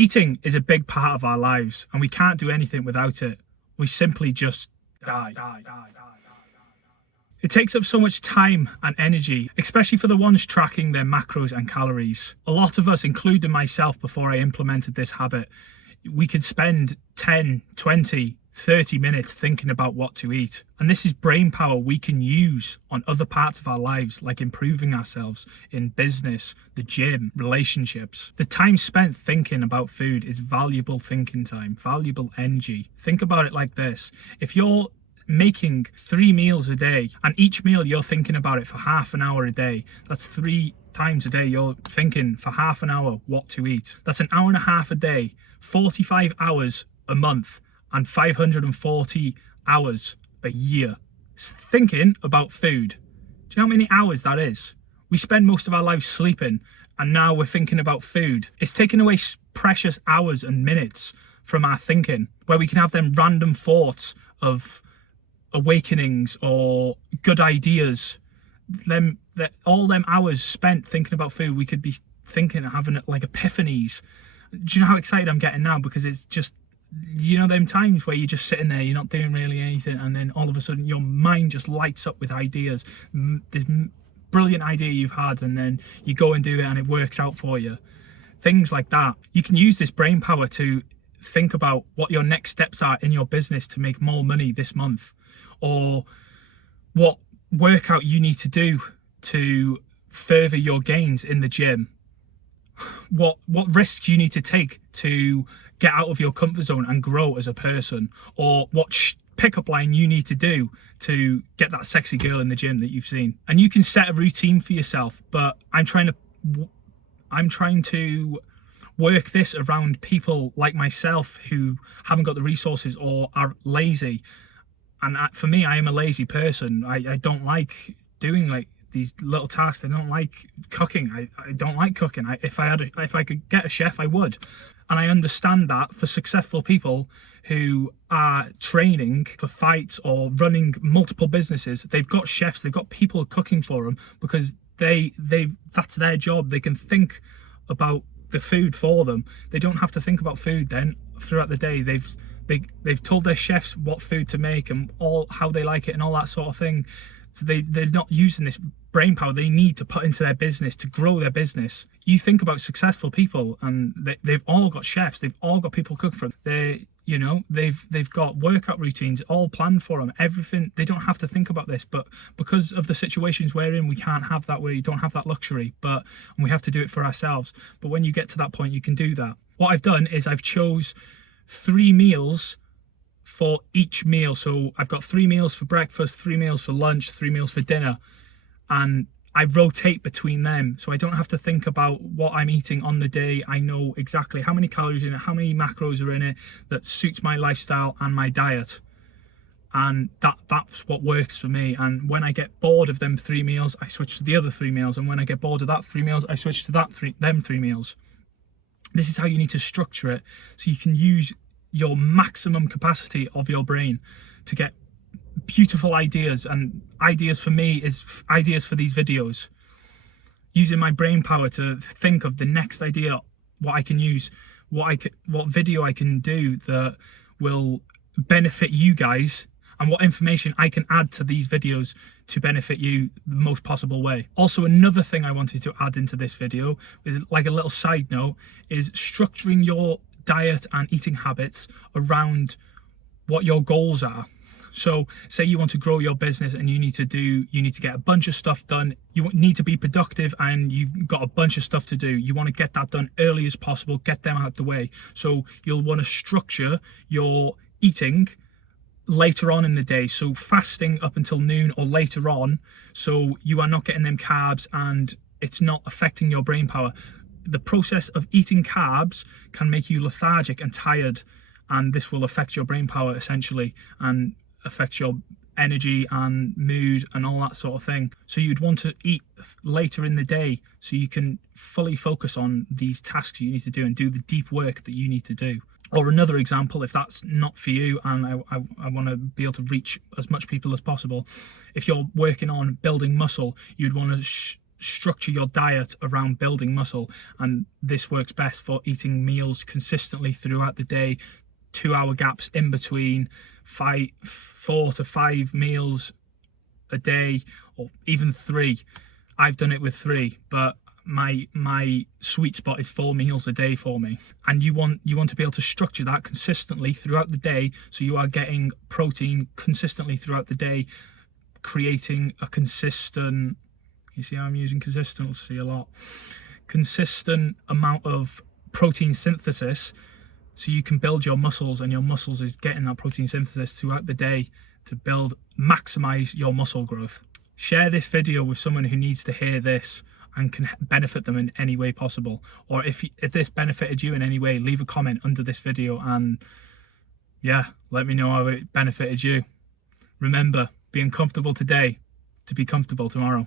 Eating is a big part of our lives and we can't do anything without it. We simply just die. It takes up so much time and energy, especially for the ones tracking their macros and calories. A lot of us, including myself before I implemented this habit, we could spend 10, 20, 30 minutes thinking about what to eat. And this is brain power we can use on other parts of our lives, like improving ourselves in business, the gym, relationships. The time spent thinking about food is valuable thinking time, valuable energy. Think about it like this. If you're making 3 meals a day and each meal you're thinking about it for half an hour a day, that's 3 times a day you're thinking for half an hour what to eat. That's an hour and a half a day, 45 hours a month, and 540 hours a year thinking about food. Do you know how many hours that is? We spend most of our lives sleeping and now we're thinking about food. It's taking away precious hours and minutes from our thinking, where we can have them random thoughts of awakenings or good ideas. All them hours spent thinking about food, we could be thinking, having like epiphanies. Do you know how excited I'm getting now? Because it's just, you know, them times where you're just sitting there, you're not doing really anything, and then all of a sudden your mind just lights up with ideas, this brilliant idea you've had, and then you go and do it and it works out for you. Things like that. You can use this brain power to think about what your next steps are in your business to make more money this month, or what workout you need to do to further your gains in the gym, what risks you need to take to get out of your comfort zone and grow as a person, or what pickup line you need to do to get that sexy girl in the gym that you've seen. And you can set a routine for yourself, but I'm trying to work this around people like myself who haven't got the resources or are lazy. And for me, I am a lazy person. I don't like doing like these little tasks. I don't like cooking. I don't like cooking. If I could get a chef, I would. And I understand that for successful people who are training for fights or running multiple businesses, they've got chefs, they've got people cooking for them because that's their job. They can think about the food for them. They don't have to think about food then throughout the day. They've told their chefs what food to make and how they like it and all that sort of thing. So they're not using this brain power they need to put into their business to grow their business. You think about successful people and they've all got chefs, they've all got people cooking for them. They've got workout routines all planned for them, everything. They don't have to think about this, but because of the situations we're in, we can't have that. We don't have that luxury, and we have to do it for ourselves. But when you get to that point, you can do that. What I've done is I've chose 3 meals for each meal. So I've got 3 meals for breakfast, 3 meals for lunch, 3 meals for dinner, and I rotate between them, so I don't have to think about what I'm eating on the day. I know exactly how many calories in it, how many macros are in it that suits my lifestyle and my diet, and that's what works for me. And when I get bored of them 3 meals, I switch to the other 3 meals, and when I get bored of that 3 meals, I switch to them 3 meals. This is how you need to structure it, so you can use your maximum capacity of your brain to get beautiful ideas. And ideas for me is ideas for these videos, using my brain power to think of the next idea, what I can use, what video I can do that will benefit you guys, and what information I can add to these videos to benefit you the most possible way. Also, another thing I wanted to add into this video, with like a little side note, is structuring your diet and eating habits around what your goals are. So say you want to grow your business and you need to get a bunch of stuff done. You need to be productive and you've got a bunch of stuff to do. You want to get that done early as possible, get them out of the way. So you'll want to structure your eating later on in the day, so fasting up until noon or later on, so you are not getting them carbs and it's not affecting your brain power. The process of eating carbs can make you lethargic and tired, and this will affect your brain power essentially and affect your energy and mood and all that sort of thing. So you'd want to eat later in the day so you can fully focus on these tasks you need to do and do the deep work that you need to do. Or another example, if that's not for you and I want to be able to reach as much people as possible, if you're working on building muscle, you'd want to structure your diet around building muscle, and this works best for eating meals consistently throughout the day, 2-hour gaps in between, 4 to 5 meals a day, or even 3. I've done it with 3, but my sweet spot is 4 meals a day for me. And you want to be able to structure that consistently throughout the day, so you are getting protein consistently throughout the day, creating a consistent, you see how I'm using consistency a lot, consistent amount of protein synthesis, so you can build your muscles, and your muscles is getting that protein synthesis throughout the day to maximize your muscle growth. Share this video with someone who needs to hear this and can benefit them in any way possible. Or if this benefited you in any way, leave a comment under this video and yeah, let me know how it benefited you. Remember, be uncomfortable today to be comfortable tomorrow.